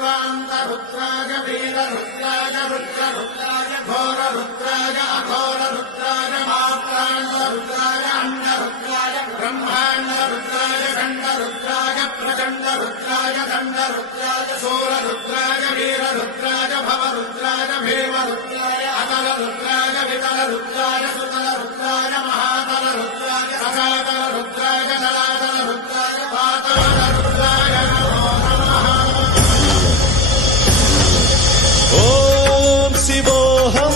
रुद्राय वीररुद्राय रुद्ररुद्राय घोररुद्राय अघोररुद्राय मात्राण्डरुद्राय अण्डरुद्राय ब्रह्माण्डरुद्राय खण्डरुद्राय प्रचण्डरुद्राय दण्डरुद्राय शूररुद्राय वीररुद्राय भवरुद्राय भीमरुद्राय अतलरुद्राय वितलरुद्राय सुतलरुद्राय महातलरुद्राय सकातलरुद्राय जलातलरुद्राय पातलरुद्राय नमो नमः। ओम शिवोऽहं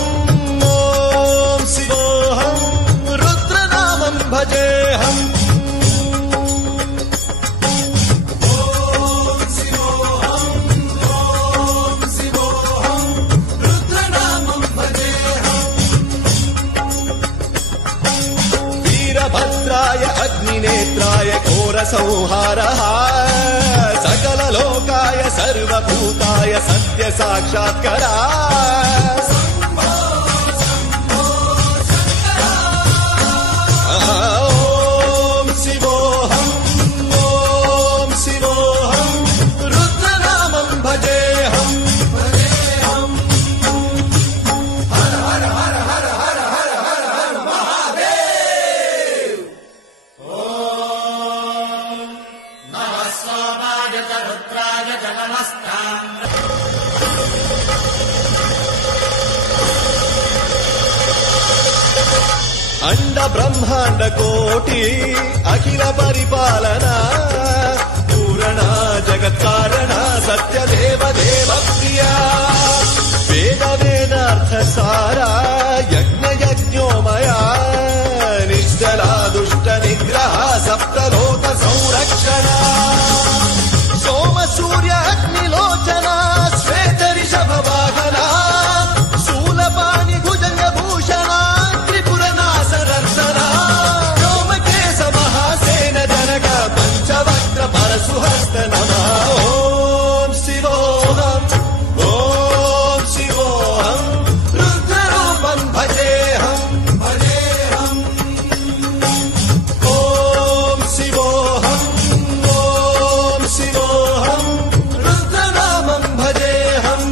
रुद्रनामं भजेऽहम्। वीरभद्राय अग्निनेत्राय घोरसंहारः सकललोकाय सर्वभूताय सत्य साक्षात्करा। ओम शिवोऽहं रुद्रनामं भजेऽहम्। हर हर हर हर हर हर हर हर महादेव। ओम नमः सोमाय च रुद्राय च नमस्ताम्। अंड ब्रह्मांड कोटि अखिल परिपालना पूरणा जगत्कारणा सत्य देव देव प्रिया वेद वेदार्थ सारा यज्ञ यज्ञोमया निश्चला दुष्ट निग्रह सप्तलोक संरक्षणा सोम सूर्य अग्निलोचना श्वेत ऋषभ वाहना शूलपाणि भुजंग भूषणा व्योमकेश महासेन जनक पंचवक्त्र परशुहस्त नमः। ओम शिवोऽहं रुद्ररूपं भजेऽहम्। ओम शिवोऽहं रुद्रनामं भजेऽहम्।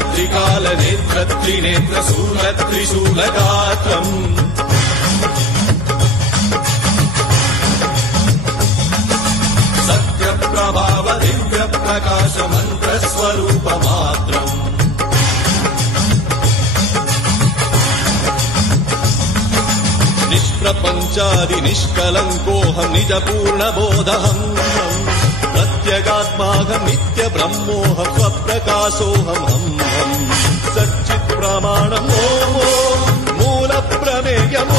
त्रिकाल नेत्र त्रिनेत्र शूल त्रिशूलगात्रम् सत्य प्रभाव दिव्य प्रकाश मंत्र स्वरूप मात्रम् निष्प्रपंचादि निष्कलंकोऽहं निज पूर्ण बोधहम् प्रत्यगात्माहं नित्य ब्रह्मोऽहं स्वप्रकाशोऽहम् सच्चित् प्रमाणम् ओम मूल प्रमेयम्।